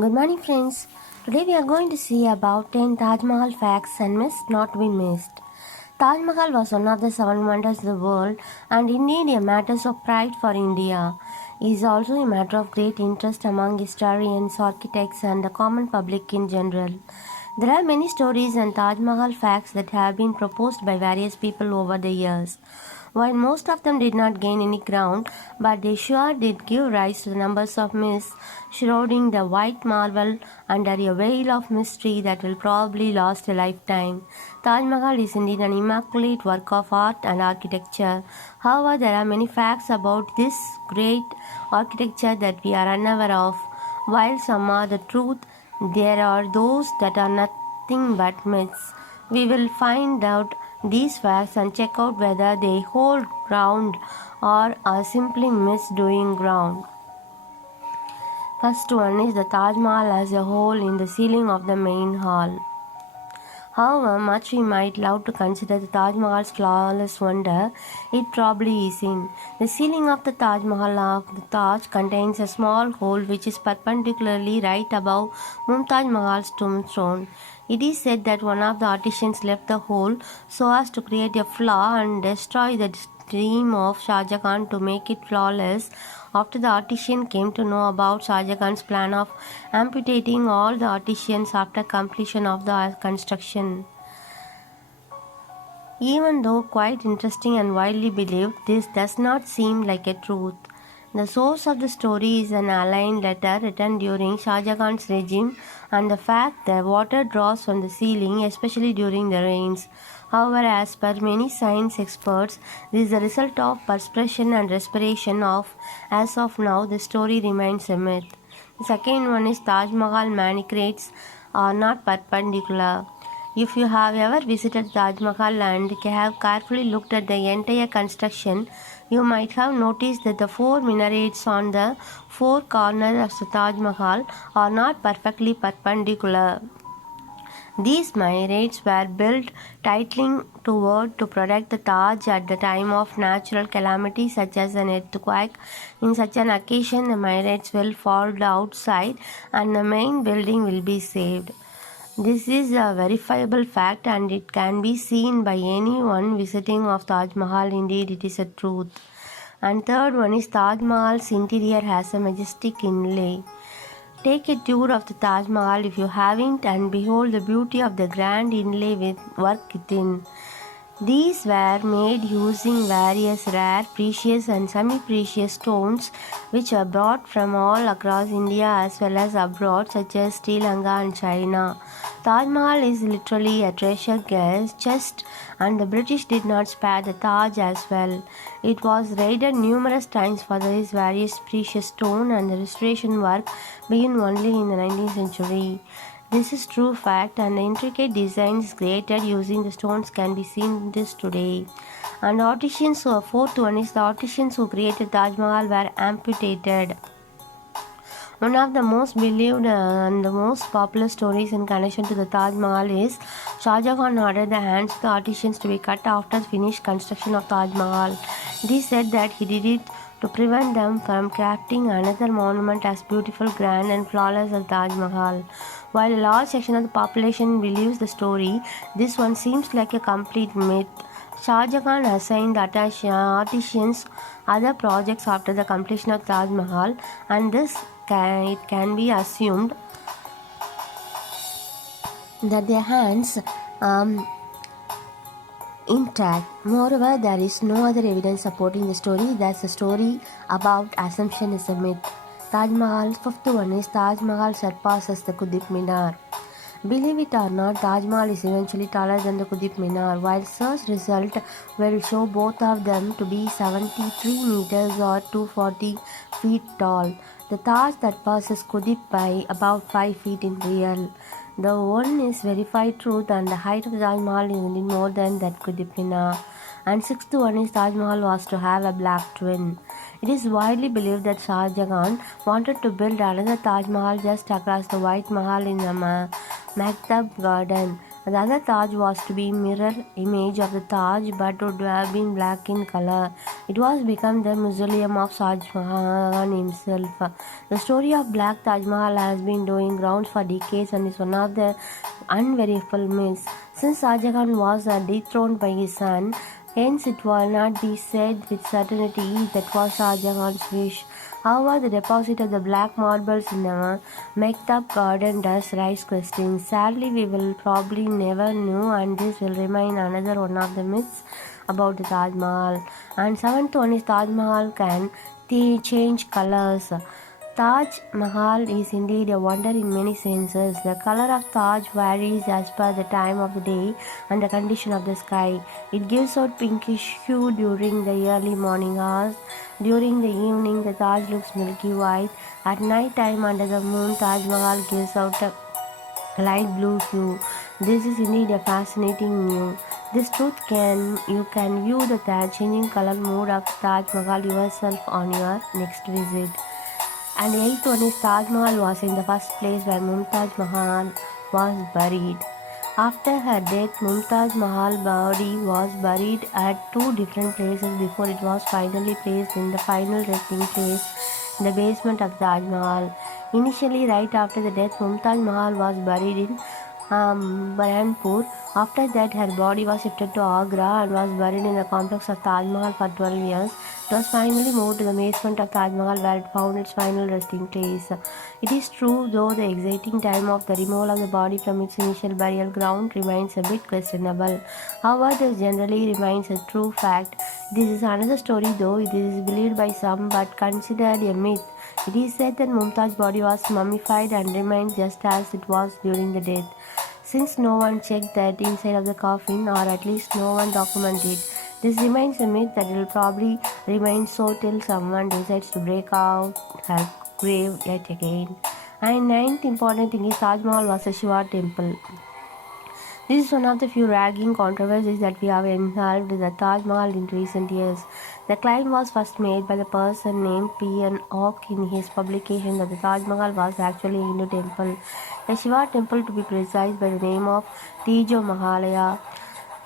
Good morning, friends. Today we are going to see about 10 Taj Mahal facts and myths not to be missed. Taj Mahal was one of the seven wonders of the world and indeed a matter of pride for India. It is also a matter of great interest among historians, architects, and the common public in general. There are many stories and Taj Mahal facts that have been proposed by various people over the years. While most of them did not gain any ground, but they sure did give rise to the numbers of myths shrouding the white marble under a veil of mystery that will probably last a lifetime. Taj Mahal is indeed an immaculate work of art and architecture. However, there are many facts about this great architecture that we are unaware of. While some are the truth, there are those that are nothing but myths. We will find out these facts and check out whether they hold ground or are simply myths doing ground. First one is the Taj Mahal as a hole in the ceiling of the main hall. However much we might love to consider the Taj Mahal's flawless wonder, it probably isn't. The ceiling of the Taj Mahal of the Taj contains a small hole which is perpendicularly right above Mumtaz Mahal's tombstone. It is said that one of the artisans left the hole so as to create a flaw and destroy the dream of Shah Jahan to make it flawless. After the artisan came to know about Shah Jahan's plan of amputating all the artisans after completion of the construction. Even though quite interesting and widely believed, this does not seem like a truth. The source of the story is an aligned letter written during Shah Jahan's regime and the fact that water draws from the ceiling, especially during the rains. However, as per many science experts, this is the result of perspiration and respiration as of now, the story remains a myth. The second one is Taj Mahal manuscripts are not perpendicular. If you have ever visited Taj Mahal and have carefully looked at the entire construction, you might have noticed that the four minarets on the four corners of the Taj Mahal are not perfectly perpendicular. These minarets were built tightly toward to protect the Taj at the time of natural calamity such as an earthquake. In such an occasion, the minarets will fall outside and the main building will be saved. This is a verifiable fact and it can be seen by anyone visiting of Taj Mahal. Indeed, it is a truth. And third one is Taj Mahal's interior has a majestic inlay. Take a tour of the Taj Mahal if you haven't and behold the beauty of the grand inlay with work within. These were made using various rare, precious and semi-precious stones which were brought from all across India as well as abroad such as Sri Lanka and China. Taj Mahal is literally a treasure chest and the British did not spare the Taj as well. It was raided numerous times for its various precious stones and the restoration work began only in the 19th century. This is true fact and the intricate designs created using the stones can be seen this today. And artisans who are fourth one is the artisans who created Taj Mahal were amputated. One of the most believed and the most popular stories in connection to the Taj Mahal is Shah Jahan ordered the hands of the artisans to be cut after finished construction of Taj Mahal. It is said that he did it to prevent them from crafting another monument as beautiful, grand and flawless as Taj Mahal. While a large section of the population believes the story, this one seems like a complete myth. Shah Jahan assigned artisans other projects after the completion of Taj Mahal, and it can be assumed that their hands intact. Moreover, there is no other evidence supporting the story. Thus, the story about assumption is a myth. Taj Mahal, fifth one is Taj Mahal surpasses the Qutub Minar. Believe it or not, Taj Mahal is eventually taller than the Qutub Minar, while search result will show both of them to be 73 meters or 240 feet tall. The Taj that passes Qutub by about 5 feet in real. The one is verified truth and the height of the Taj Mahal is indeed more than that Qutub Minar. And sixth one is Taj Mahal was to have a black twin. It is widely believed that Shah Jahan wanted to build another Taj Mahal just across the White Mahal in the Maktab garden. The other Taj was to be mirror image of the Taj but would have been black in color. It was become the mausoleum of Shah Jahan himself. The story of Black Taj Mahal has been doing rounds for decades and is one of the unverifiable myths. Since Shah Jahan was dethroned by his son, hence it will not be said with certainty that was Shah Jahan's wish. However, the deposit of the black marbles in the Mektab garden does raise questions. Sadly, we will probably never know, and this will remain another one of the myths about the Taj Mahal. And seventh one is Taj Mahal can change colors. Taj Mahal is indeed a wonder in many senses. The color of Taj varies as per the time of the day and the condition of the sky. It gives out pinkish hue during the early morning hours. During the evening, the Taj looks milky white. At night time under the moon, Taj Mahal gives out a light blue hue. This is indeed a fascinating view. This truth you can view the changing color mood of Taj Mahal yourself on your next visit. And the eighth one is Taj Mahal was in the first place where Mumtaz Mahal was buried. After her death, Mumtaz Mahal body was buried at two different places before it was finally placed in the final resting place in the basement of Taj Mahal. Initially, right after the death, Mumtaz Mahal was buried in Burhanpur. After that, her body was shifted to Agra and was buried in the complex of Taj Mahal for 12 years. It was finally moved to the basement of Taj Mahal where it found its final resting place. It is true, though, the exacting time of the removal of the body from its initial burial ground remains a bit questionable. However, this generally remains a true fact. This is another story, though it is believed by some but considered a myth. It is said that Mumtaz's body was mummified and remained just as it was during the death. Since no one checked that inside of the coffin, or at least no one documented it, this remains a myth that will probably remain so till someone decides to break out her grave yet again. And ninth important thing is Taj Mahal was a Shiva temple. This is one of the few ragging controversies that we have involved in the Taj Mahal in recent years. The claim was first made by the person named P.N. Ock in his publication that the Taj Mahal was actually a Hindu temple, a Shiva temple to be precise, by the name of Tejo Mahalaya.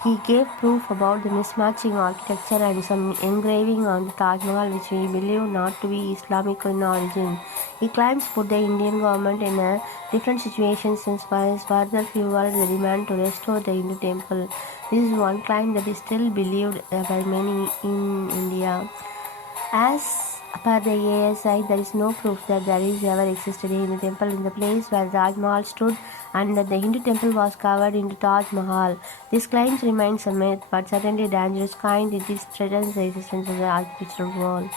He gave proof about the mismatching architecture and some engraving on the Taj Mahal which we believe not to be Islamic in origin. He claims put the Indian government in a different situation since further fueled the demand to restore the Hindu temple. This is one claim that is still believed by many in India. As per the ASI, there is no proof that there is ever existed a Hindu temple in the place where Taj Mahal stood and that the Hindu temple was covered into Taj Mahal. This claim remains a myth, but certainly a dangerous kind. It threatens the existence of the architectural world.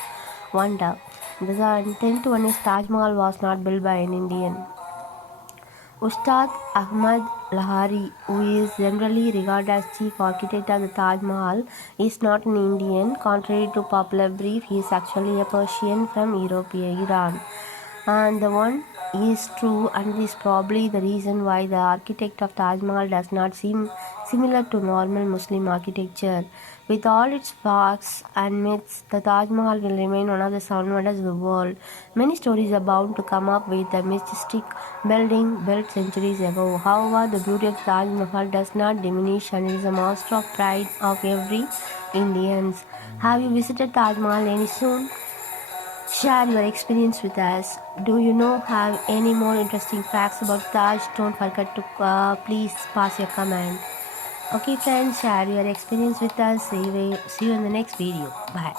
Wonder. The 10th one is Taj Mahal was not built by an Indian. Ustad Ahmad Lahari, who is generally regarded as chief architect of the Taj Mahal, is not an Indian. Contrary to popular belief, he is actually a Persian from Iran. And the one is true, and is probably the reason why the architect of Taj Mahal does not seem similar to normal Muslim architecture. With all its facts and myths, the Taj Mahal will remain one of the seven wonders of the world. Many stories are bound to come up with the majestic building built centuries ago. However, the beauty of Taj Mahal does not diminish and is a master of pride of every Indian. Have you visited Taj Mahal any soon? Share your experience with us. Do you have any more interesting facts about Taj? Don't forget to please pass your comment. Okay friends, share your experience with us. See you in the next video. Bye.